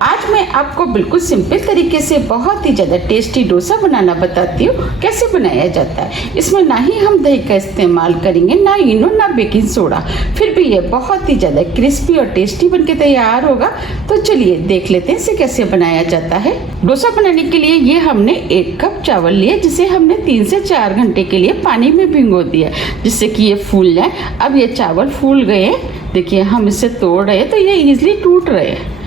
आज मैं आपको बिल्कुल सिंपल तरीके से बहुत ही ज़्यादा टेस्टी डोसा बनाना बताती हूँ कैसे बनाया जाता है। इसमें ना ही हम दही का इस्तेमाल करेंगे, ना इनो, ना बेकिंग सोडा, फिर भी ये बहुत ही ज़्यादा क्रिस्पी और टेस्टी बनके तैयार होगा। तो चलिए देख लेते हैं इसे कैसे बनाया जाता है। डोसा बनाने के लिए ये हमने 1 कप चावल लिया, जिसे हमने 3 से 4 घंटे के लिए पानी में भिगो दिया, जिससे कि ये फूल जाए। अब ये चावल फूल गए हैं, देखिए हम इसे तोड़ रहे हैं तो ये इजीली टूट रहे हैं।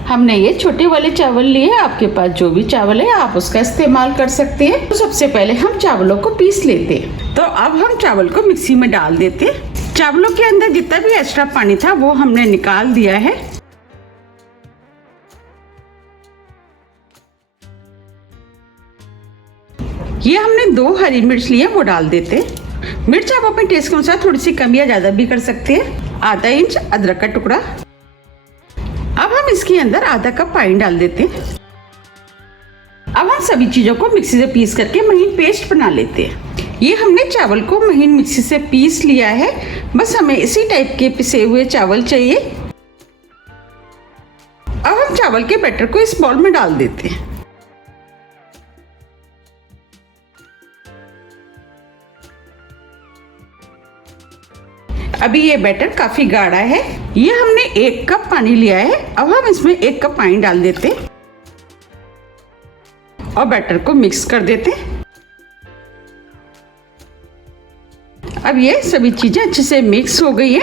हमने ये छोटे वाले चावल लिए, आपके पास जो भी चावल है आप उसका इस्तेमाल कर सकते हैं। तो सबसे पहले हम चावलों को पीस लेते हैं। तो अब हम चावल को मिक्सी में डाल देते हैं। चावलों के अंदर जितना भी एक्स्ट्रा पानी था वो हमने निकाल दिया है। ये हमने 2 हरी मिर्च लिए, वो डाल देते हैं। मिर्च आप अपने टेस्ट के अनुसार थोड़ी सी कम या ज्यादा भी कर सकते हैं। आधा इंच अदरक का टुकड़ा। अब हम इसके अंदर आधा कप पानी डाल देते हैं। अब हम सभी चीजों को मिक्सी से पीस करके महीन पेस्ट बना लेते हैं। ये हमने चावल को महीन मिक्सी से पीस लिया है। बस हमें इसी टाइप के पिसे हुए चावल चाहिए। अब हम चावल के बैटर को इस बाउल में डाल देते हैं। अभी ये बैटर काफी गाढ़ा है। ये हमने 1 कप पानी लिया है। अब हम इसमें 1 कप पानी डाल देते हैं और बैटर को मिक्स कर देते हैं। अब ये सभी चीजें अच्छे से मिक्स हो गई है।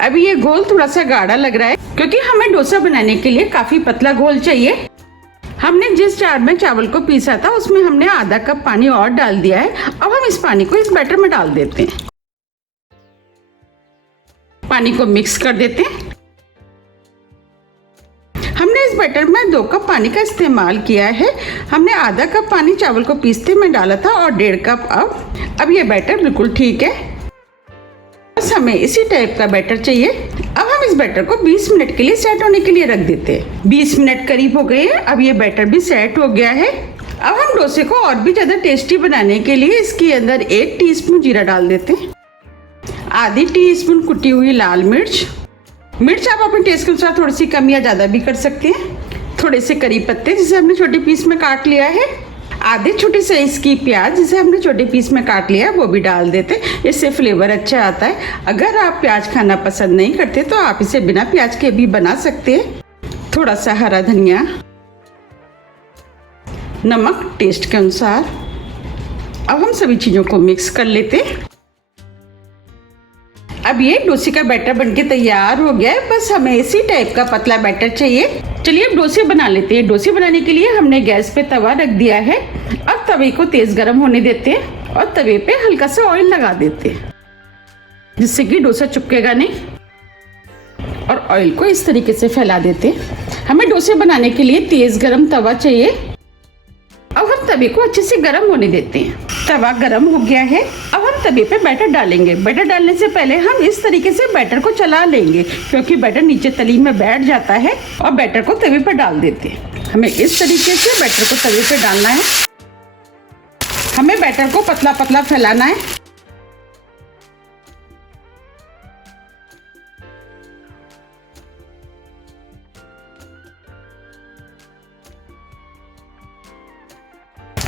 अभी ये घोल थोड़ा सा गाढ़ा लग रहा है, क्योंकि हमें डोसा बनाने के लिए काफी पतला घोल चाहिए। हमने जिस जार में चावल को पीसा था उसमें हमने आधा कप पानी और डाल दिया है। अब हम इस पानी को इस बैटर में डाल देते हैं। पानी को मिक्स कर देते हैं। हमने इस बैटर में 2 कप पानी का इस्तेमाल किया है। हमने आधा कप पानी चावल को पीसते में डाला था और 1.5 कप अब ये बैटर बिल्कुल ठीक है। बस हमें इसी टाइप का बैटर चाहिए। अब हम इस बैटर को 20 मिनट के लिए सेट होने के लिए रख देते हैं। 20 मिनट करीब हो गए हैं। अब ये बैटर भी सेट हो गया है। अब हम डोसे को और भी ज्यादा टेस्टी बनाने के लिए इसके अंदर 1 टीस्पून जीरा डाल देते हैं। आधी टीस्पून कुटी हुई लाल मिर्च आप अपने टेस्ट के अनुसार थोड़ी सी कम या ज्यादा भी कर सकते हैं। थोड़े से करी पत्ते जिसे हमने छोटे पीस में काट लिया है। आधे छोटे साइज की प्याज जिसे हमने छोटे पीस में काट लिया है, वो भी डाल देते हैं। इससे फ्लेवर अच्छा आता है। अगर आप प्याज खाना पसंद नहीं करते तो आप इसे बिना प्याज के भी बना सकते हैं। थोड़ा सा हरा धनिया, नमक टेस्ट के अनुसार। अब हम सभी चीजों को मिक्स कर लेते हैं। अब ये डोसे का बैटर बनके तैयार हो गया है। बस हमें इसी टाइप का पतला बैटर चाहिए। चलिए अब डोसे बना लेते हैं। डोसे बनाने के लिए हमने गैस पे तवा रख दिया है। अब तवे को तेज गर्म होने देते हैं और तवे पे हल्का सा ऑयल लगा देते हैं, जिससे कि डोसा चिपकेगा नहीं। और ऑयल को इस तरीके से फैला देते हैं। हमें डोसे बनाने के लिए तेज गर्म तवा चाहिए। अब हम तवे को अच्छे से गर्म होने देते हैं। तवा गर्म हो गया है। अब हम तवे पे बैटर डालेंगे। बैटर डालने से पहले हम इस तरीके से बैटर को चला लेंगे, क्योंकि बैटर नीचे तली में बैठ जाता है। और बैटर को तवे पर डाल देते हैं। हमें इस तरीके से बैटर को तवे पे डालना है। हमें बैटर को पतला पतला फैलाना है।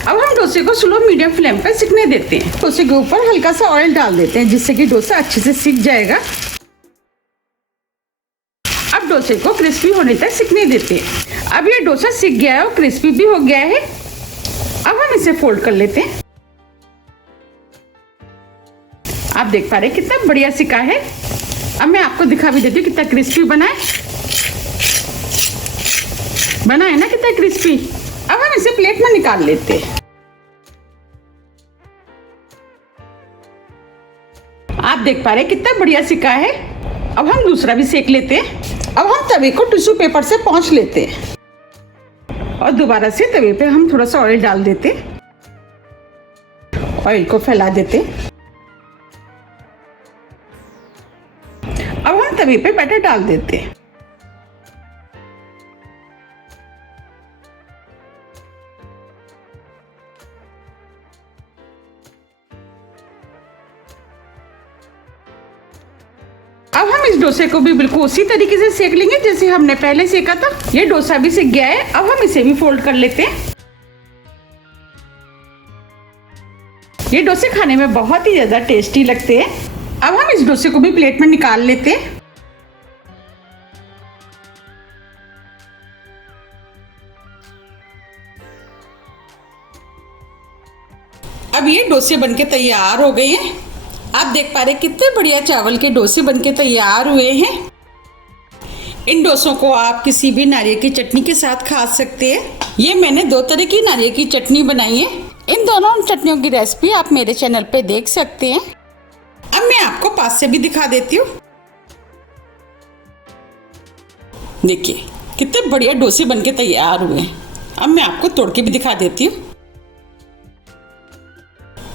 अब हम डोसे को स्लो मीडियम फ्लेम पर सिकने देते हैं। डोसे के ऊपर हल्का सा ऑयल डाल देते हैं, जिससे कि डोसा अच्छे से सिक जाएगा। अब डोसे को क्रिस्पी होने तक सिकने देते हैं। अब ये डोसा सिक गया है और क्रिस्पी भी हो गया है। अब हम इसे फोल्ड कर लेते हैं। आप देख पा रहे हैं कितना बढ़िया सिका है। अब मैं आपको दिखा भी देती हूँ कितना क्रिस्पी बना है ना, कितना क्रिस्पी। अब हम इसे प्लेट में निकाल लेते हैं। आप देख पा रहे हैं कितना बढ़िया सिका है। अब हम दूसरा भी सेक लेते हैं। अब हम तवे को टिश्यू पेपर से पोंछ लेते हैं और दोबारा से तवे पे हम थोड़ा सा ऑयल डाल देते हैं। ऑयल को फैला देते हैं। अब हम तवे पे बैटर डाल देते हैं। अब हम इस डोसे को भी बिल्कुल उसी तरीके से सेक लेंगे जैसे हमने पहले सेका था। ये डोसा भी सेक गया है। अब हम इसे भी फोल्ड कर लेते हैं। ये डोसे खाने में बहुत ही ज़्यादा टेस्टी लगते हैं। अब हम इस डोसे को भी प्लेट में निकाल लेते हैं। अब ये डोसे बनके तैयार हो गए हैं। आप देख पा रहे कितने बढ़िया चावल के डोसे बनके तैयार हुए हैं। इन डोसों को आप किसी भी नारियल की चटनी के साथ खा सकते हैं। ये मैंने 2 तरह की नारियल की चटनी बनाई है। इन दोनों चटनियों की रेसिपी आप मेरे चैनल पे देख सकते हैं। अब मैं आपको पास से भी दिखा देती हूँ। देखिए कितने बढ़िया डोसे बनके तैयार हुए हैं। अब मैं आपको तोड़ के भी दिखा देती हूँ।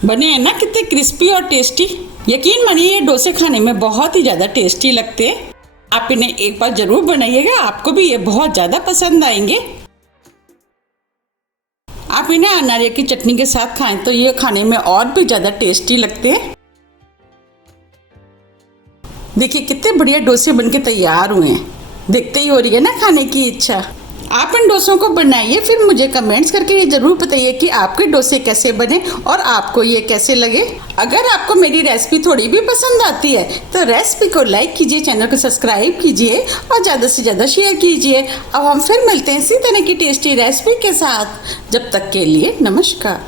बने हैं ना कितने क्रिस्पी और टेस्टी। यकीन मानिए ये डोसे खाने में बहुत ही ज़्यादा टेस्टी लगते हैं। आप इन्हें एक बार ज़रूर बनाइएगा, आपको भी ये बहुत ज़्यादा पसंद आएंगे। आप इन्हें नारियल की चटनी के साथ खाएं तो ये खाने में और भी ज़्यादा टेस्टी लगते हैं। देखिए कितने बढ़िया डोसे बनके तैयार हुए हैं। देखते ही हो रही है ना खाने की इच्छा। आप इन डोसों को बनाइए, फिर मुझे कमेंट्स करके ये ज़रूर बताइए कि आपके डोसे कैसे बने और आपको ये कैसे लगे। अगर आपको मेरी रेसिपी थोड़ी भी पसंद आती है तो रेसिपी को लाइक कीजिए, चैनल को सब्सक्राइब कीजिए और ज़्यादा से ज़्यादा शेयर कीजिए। अब हम फिर मिलते हैं इसी तरह की टेस्टी रेसिपी के साथ। जब तक के लिए नमस्कार।